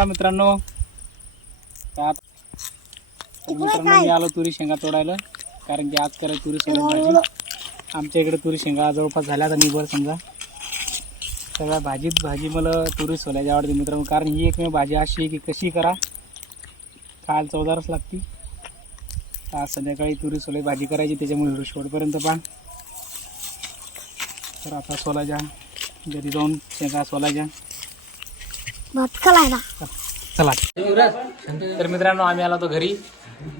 राम मित्रांनो. मित्रांनो मी आलो तुरी शेंगा तोडायला. कारण की आज करायची तुरी सोलून भाजी आमच्या इकडे तुरी शेंगा जवळपास झाल्या आता निभर समजा. सगळ्या भाजीत भाजी मला तुरी सोलायची आवडते मित्रांनो. कारण ही एकमेव भाजी अशी आहे की कशी करा खायला चवदारच लागते. आज संध्याकाळी तुरी सोलाय भाजी करायची त्याच्यामुळे शेवटपर्यंत पहा. तर आता सोलायच्या. घरी जाऊन शेंगा सोलायच्या. भात चला तर मित्रांनो आम्ही आलो होतो घरी.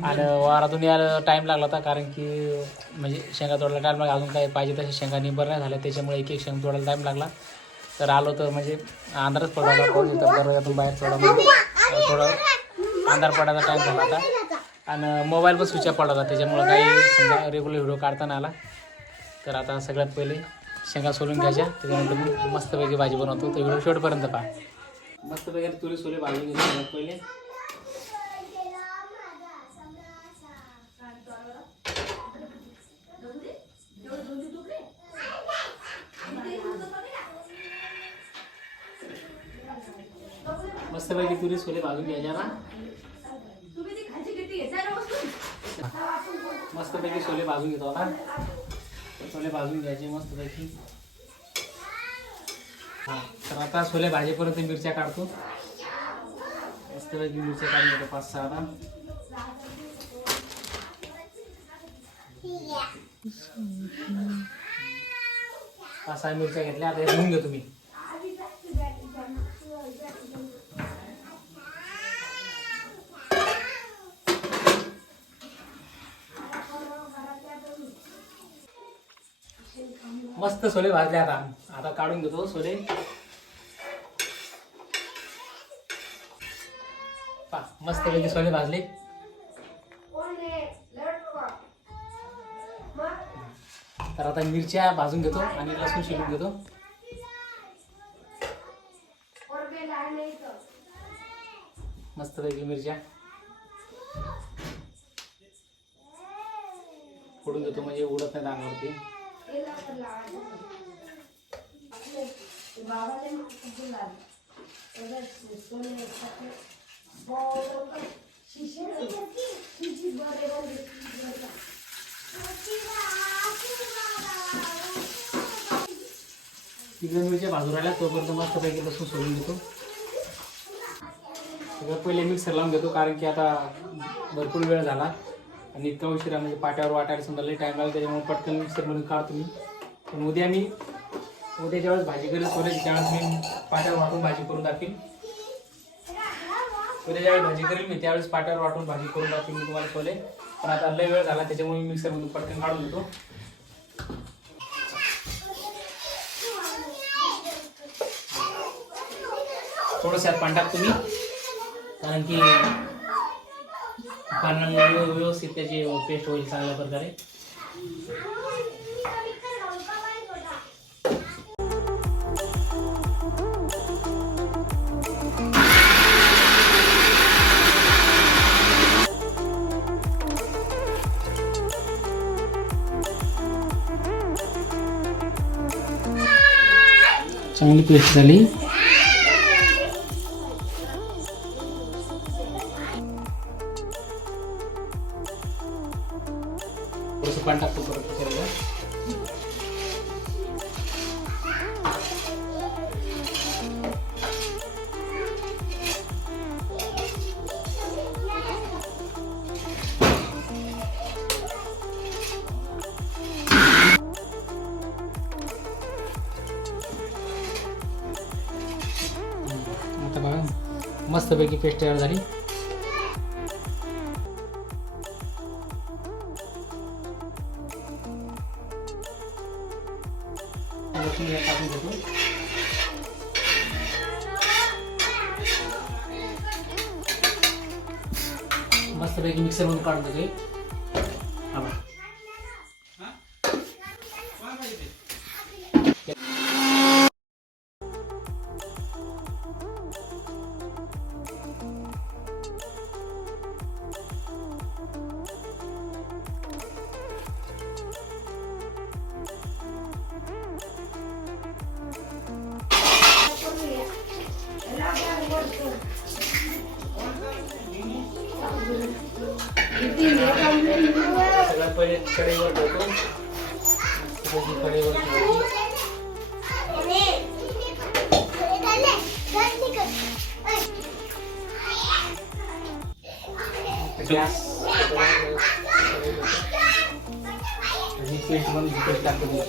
आणि वारातून यायला टाईम लागला होता कारण की म्हणजे शेंगा तोडायला टाईम लागला. अजून काही पाहिजे तसे शेंगा निबर नाही झाल्या त्याच्यामुळे एक एक शेंगा तोडायला टाईम लागला. तर आलो तर म्हणजे अंधारच पडायला पाऊस होता दरवाजातून बाहेर थोडा थोडा अंधार पडायचा टाईम झाला होता. आणि मोबाईल पण स्विच ऑफ पडला होता. त्याच्यामुळं काही समजा रेग्युलर व्हिडिओ काढता नाही आला. तर आता सगळ्यात पहिले शेंगा सोलून घ्यायच्या. त्याच्यानंतर मस्तपैकी भाजी बनवतो. तर व्हिडिओ शेवटपर्यंत पहा. मस्तपैकी तुरी सोले भाजून घेतो सगळ्यात पहिले. मस्तपैकी तुरी सोले भाजून घ्यायच्या ना मस्तपैकी सोले भाजून घेतो आता. सोले भाजून घ्यायचे मस्तपैकी हा तर आता छोले भाजीपर्यंत मिरच्या काढतो. मस्तपैकी मिरच्या काढून पाच सहा आता पाच सहा मिरच्या घेतल्या आता हे धुवून घेतो मी मस्त सोले भाजले आता. आता काढून घेतो सोले पा मस्त पैकी सोले भाजले. तर आता मिरच्या भाजून घेतो आणि लसूण शिलून घेतो. मस्त पैकी मिरच्या. फोडून घेतो म्हणजे उडत नाही अंगावरती तिकडे मिरच्या भाजून राहिल्या तोपर्यंत मस्त पैकी लसूण सोडून देतो. सगळं पहिले मिक्सर लावून घेतो कारण की आता भरपूर वेळ झाला. आणि इतका उशिरा म्हणजे पाट्यावर वाटायला समजा लई टाईम लागला त्याच्यामुळे पटकन मिक्सरमधून काढतो मी. पण उद्या मी उद्या ज्यावेळेस भाजी करेल सोडायची त्यावेळेस मी पाट्यावर वाटून भाजी करून दाखवीन उद्या ज्यावेळेस भाजी करेल मी त्यावेळेस पाट्यावर वाटून भाजी करून दाखवीन मी तुम्हाला सोले पण आता लय वेळ झाला त्याच्यामुळे मी मिक्सरमधून पटकन काढून घेतो. थोडंसं यात पाणी टाक तुम्ही. कारण की पाण्यामुळे व्यवस्थित त्याची पेस्ट होईल चांगल्या प्रकारे. चांगली पेस्ट झाली आता बघा. मस्तपैकी पेस्ट तयार झाली. टाकून घेतो मस्तपैकी मिक्सरमधून काढून देतो कढईवर ठेवतो थोडीशी कढईवर ठेवायची गॅस आणि पेस्ट म्हणून पेस्ट टाकून द्या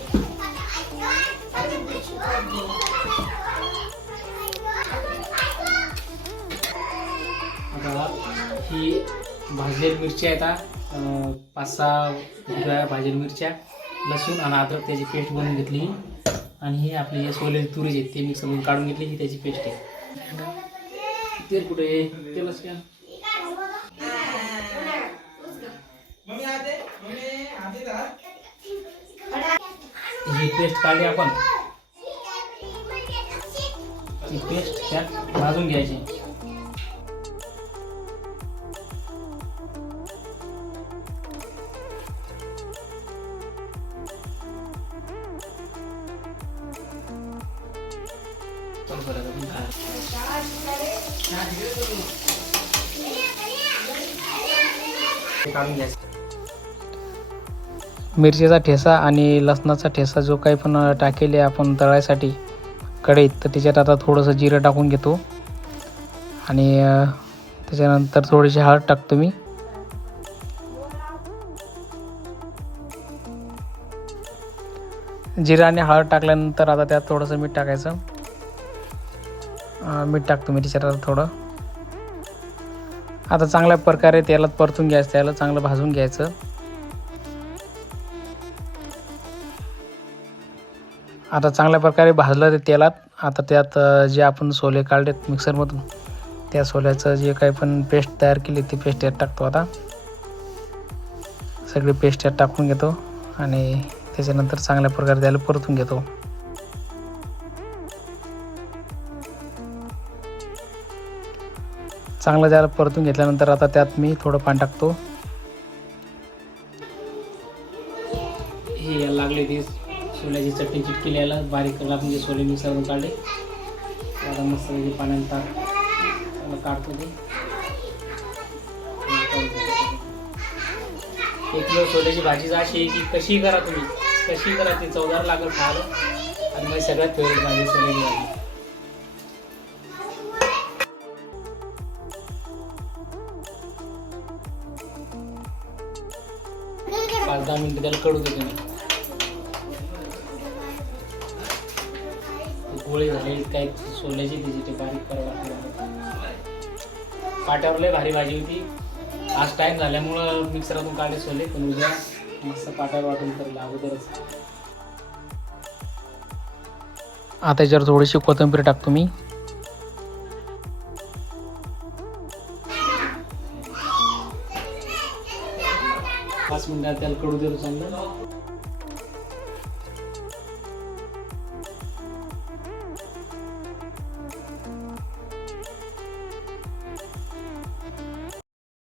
आता ही भाजलेल्या मिरच्या आहेत पाच सहा हिरव्या भाजलेल्या मिरच्या लसूण आणि अद्रक त्याची पेस्ट बनवून घेतली आणि हे आपले जे सोलेले तुरीचे आहेत ते मिक्सरमधून काढून घेतली ही त्याची पेस्ट आहे. तेल कुठे आहे? तेलच घ्या. ही पेस्ट काढली आपण. ती पेस्ट त्यात भाजून घ्यायची. मिरचीचा ठेसा आणि लसणाचा ठेसा जो काही पण टाकेले आपण तळायसाठी कढईत तर त्याच्यात आता थोडंसं जिरं टाकून घेतो. आणि त्याच्यानंतर थोडीशी हळद टाकतो मी. जिरं आणि हळद टाकल्यानंतर आता त्यात थोडंसं मीठ टाकायचं. मीठ टाकतो मी थोडं. आता चांगल्या प्रकारे तेलात परतून घ्यायचं त्याला चांगलं भाजून घ्यायचं. आता चांगल्या प्रकारे भाजलं ते तेलात आता त्यात जे आपण सोले काढलेत मिक्सरमधून त्या सोल्याचं जे काही पण पेस्ट तयार केली ती पेस्ट यात टाकतो आता. सगळी पेस्ट यात टाकून घेतो आणि त्याच्यानंतर चांगल्या प्रकारे त्याला परतून घेतो. चांगलं त्याला परतून घेतल्यानंतर आता त्यात मी थोडं पाणी टाकतो. हे याला लागले ती सोल्याची चटणी चिटकी याला बारीक करून म्हणजे जे सोले मिक्सरमधून काढले. आता मस्त पैकी पाण्यात त्याला काढतो ते. एक किलो सोल्याची भाजी अशी आहे की कशी करा तुम्ही? कशी करा ती चवदार लागेल खायला. आणि मग सगळ्यात फेवरेट माझी सोल्याची भाजी. पाच दहा मिनटं त्याला कडू देतो मी. गोळी झाले काय सोल्याची त्याची ते बारीक करावं लागते पाट्यावर लय भारी भाजी होती. आज टाईम झाल्यामुळं मिक्सरातून काढले सोले पण उद्या मस्त पाट्यावर वाटून तर अगोदरच आता याच्यावर थोडीशी कोथिंबीर टाकतो मी. पाच मिनिटात त्याला कडू देतो चांगलं.